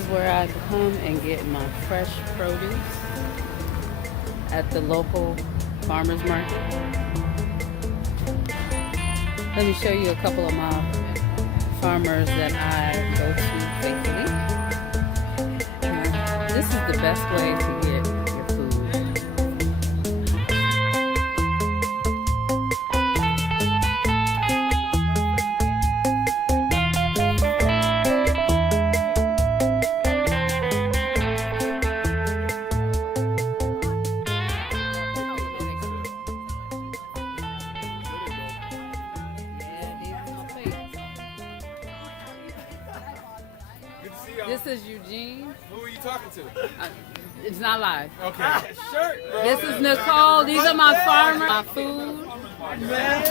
is where I come and get my fresh produce at the local farmers market. Let me show you a couple of my farmers that I go to faithfully. This is the best way to get your food. This is Eugene. Who are you talking to? It's not live. Okay. Shirt, bro. This is Nicole. These are my farmers, my food. Man.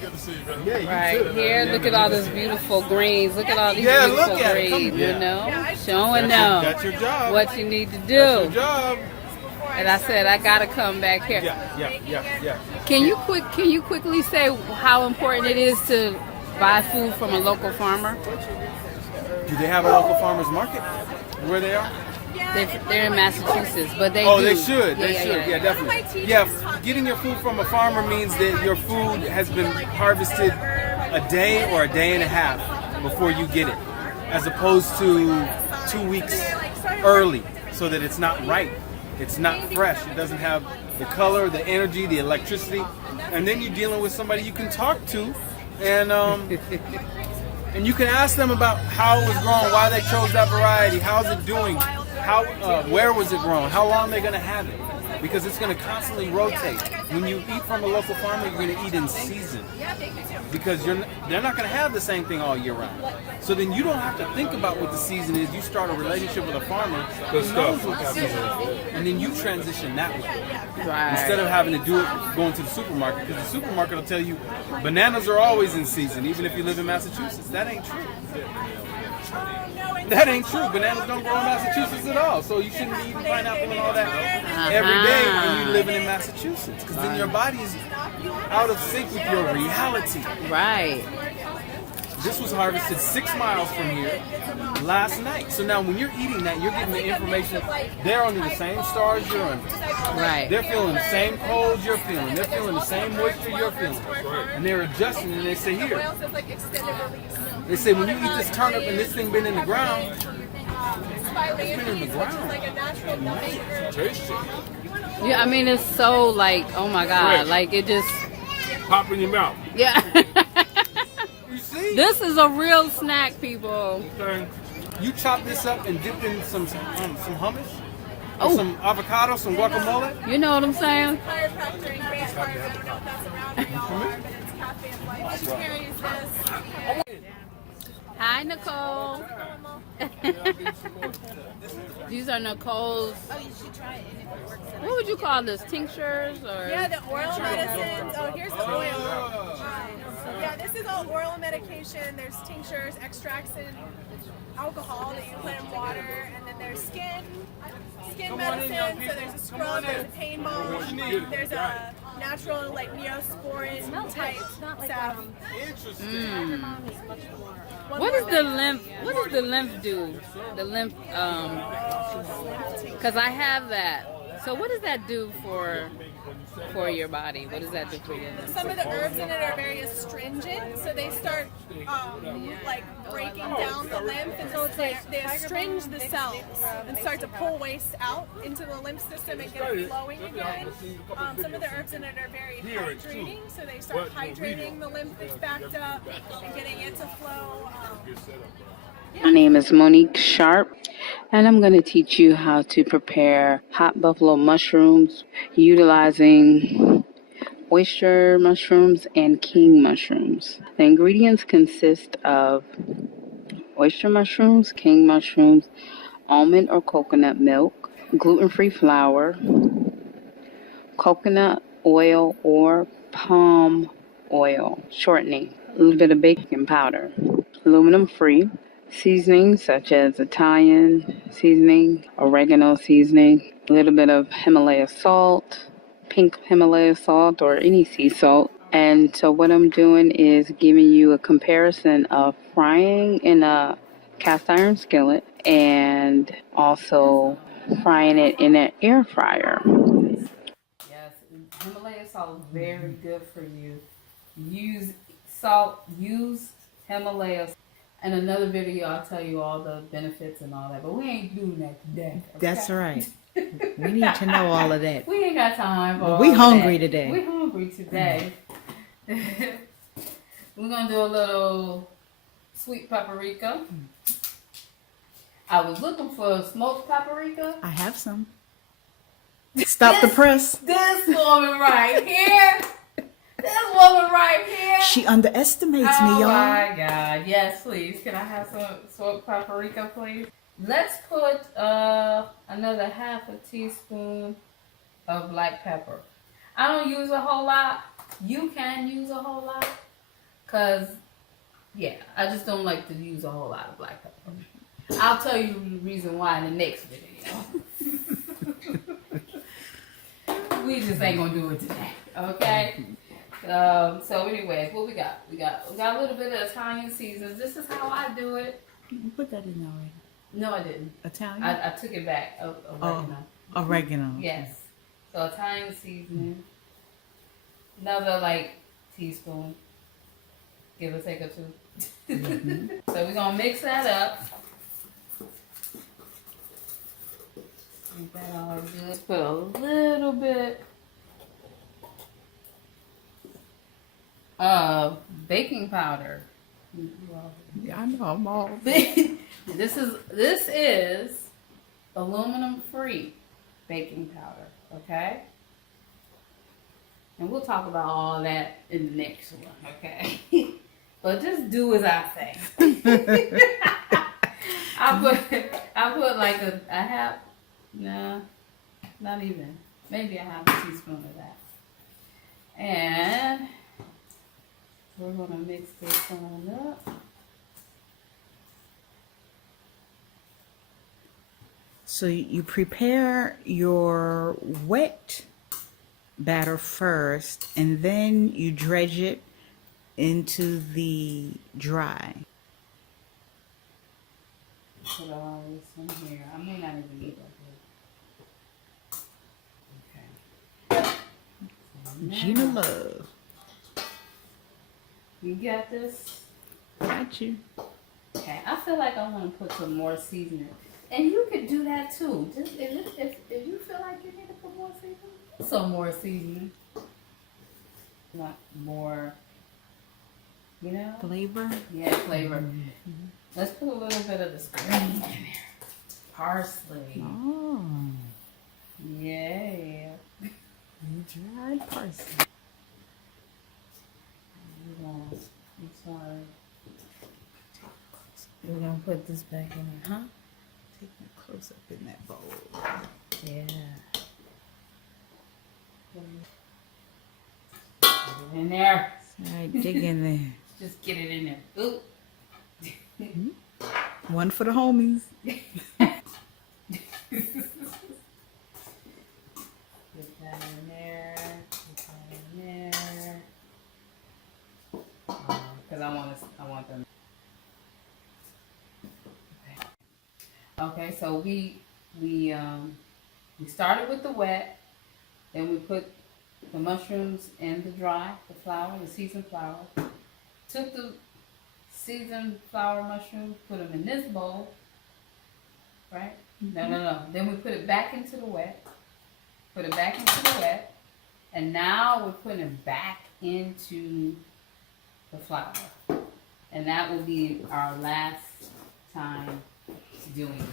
Good to see you, brother. Right here, look at all this beautiful greens. Look at all these beautiful greens, you know? Showing them That's your job. what you need to do. That's your job. And I said, I gotta come back here. Yeah. Can you quickly say how important it is to buy food from a local farmer? Do they have a local farmers market where they are? They're in Massachusetts, but they do. Oh, they should. They should. Yeah, definitely. Yeah, getting your food from a farmer means that your food has been harvested a day or a day and a half before you get it, as opposed to 2 weeks early, so that it's not ripe, it's not fresh, it doesn't have the color, the energy, the electricity, and then you're dealing with somebody you can talk to, and and you can ask them about how it was grown, why they chose that variety, how's it doing, how, where was it grown, how long they're going to have it, because it's going to constantly rotate. When you eat from a local farmer, you're going to eat in season, because they're not going to have the same thing all year round. So then you don't have to think about what the season is. You start a relationship with a farmer who knows what the season is, and then you transition that way. Right. Instead of having to do it going to the supermarket, because the supermarket will tell you bananas are always in season, even if you live in Massachusetts. That ain't true. That ain't true. Bananas don't grow in Massachusetts at all. So you shouldn't be eating pineapple and all that every day when you're living in Massachusetts, because then your body's out of sync with your reality. Right. This was harvested 6 miles from here last night. So now when you're eating that, you're getting the information. They're under the same stars you're under. Right. They're feeling the same cold you're feeling. They're feeling the same moisture you're feeling. And they're adjusting, and they say, here. They say, when you eat this turnip and this thing been in the ground, it's been in the ground. Yeah, I mean, it's so like, oh my God, like it just pop in your mouth. Yeah. You see? This is a real snack, people. Okay. You chop this up and dip in some hummus, or Oh. some avocado, some guacamole. You know what I'm saying? Hi, Nicole. These are Nicole's. Oh, you should try it if it works. What would you call this? Tinctures or? Yeah, the oral medicines. Oh, here's the oil. Yeah, this is all oral medication. There's tinctures, extracts, and alcohol that you put in water, and then there's skin medicine. So there's a scrub, there's a pain balm, there's a natural like neosporin type salve. What is the lymph? What does the lymph do? The lymph, because I have that. So what does that do for your body? What does that do for you? Some of the herbs in it are very astringent, so they start like breaking down the lymph, and so it's like they astringe the cells and start to pull waste out into the lymph system and get it flowing again. Some of the herbs in it are very hydrating, so they start hydrating the lymph that's backed up and getting it to flow. My name is Monique Sharp, and I'm going to teach you how to prepare hot buffalo mushrooms utilizing oyster mushrooms and king mushrooms. The ingredients consist of oyster mushrooms, king mushrooms, almond or coconut milk, gluten-free flour, coconut oil or palm oil, shortening, a little bit of baking powder, aluminum-free, seasonings such as Italian seasoning, oregano seasoning, a little bit of Himalaya salt, pink Himalaya salt or any sea salt. And so what I'm doing is giving you a comparison of frying in a cast iron skillet and also frying it in an air fryer. Yes, Himalaya salt is very good for you. Use Himalaya. And another video, I'll tell you all the benefits and all that. But we ain't doing that today. Okay? That's right. We need to know all of that. We ain't got time for But all we of hungry that. today. We hungry today. We're going to do a little sweet paprika. I was looking for smoked paprika. I have some. Stop the press. This woman right here. This woman right here. She underestimates me, y'all. Oh my God. Yes, please. Can I have some smoked paprika, please? Let's put another half a teaspoon of black pepper. I don't use a whole lot. You can use a whole lot. Because, yeah, I just don't like to use a whole lot of black pepper. I'll tell you the reason why in the next video. We just ain't going to do it today. Okay? So anyways, what we got? We got a little bit of Italian seasons. This is how I do it. You put that in already. No, I didn't. Italian? I took it back. Oregano. Oregano. Yes. So Italian seasoning. Another like teaspoon. Give or take a 2. Mm-hmm. So we're gonna mix that up. Make that all good. Let's put a little bit of baking powder. Yeah, I know. I'm all. This is aluminum free baking powder, okay? And we'll talk about all that in the next one, okay? But just do as I say. I put like a half, no, not even, maybe a half a teaspoon of that. And we're gonna mix this on up. So you prepare your wet batter first, and then you dredge it into the dry. Put all this in here. I may not even need that. Okay. Gina Love. You got this? Got you. Okay. I feel like I want to put some more seasoning. And you could do that too. Just if you feel like you need to put more seasoning, put some more seasoning. Want more, you know? Flavor? Yeah, flavor. Mm-hmm. Let's put a little bit of this green in there. Parsley. Oh. Yeah. You dried parsley. I'm sorry. We're gonna put this back in there, huh? Take a close up in that bowl. Yeah. Get it in there. All right, dig in there. Just get it in there. Ooh. One for the homies. Get that in there. Get that in there. Because I want them. Okay, so we started with the wet, then we put the mushrooms in the dry, the flour, the seasoned flour. Took the seasoned flour mushrooms, put them in this bowl, right? Mm-hmm. No. Then we put it back into the wet. Put it back into the wet, and now we're putting it back into the flour, and that will be our last time doing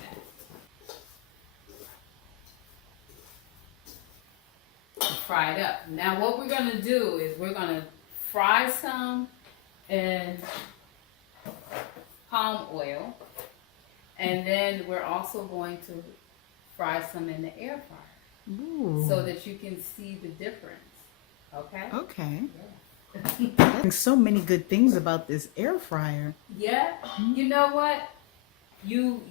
that. Fry it up. Now what we're going to do is we're going to fry some in palm oil, and then we're also going to fry some in the air fryer. Ooh. So that you can see the difference. Okay? Okay. Yeah. There's so many good things about this air fryer. Yeah. You know what? You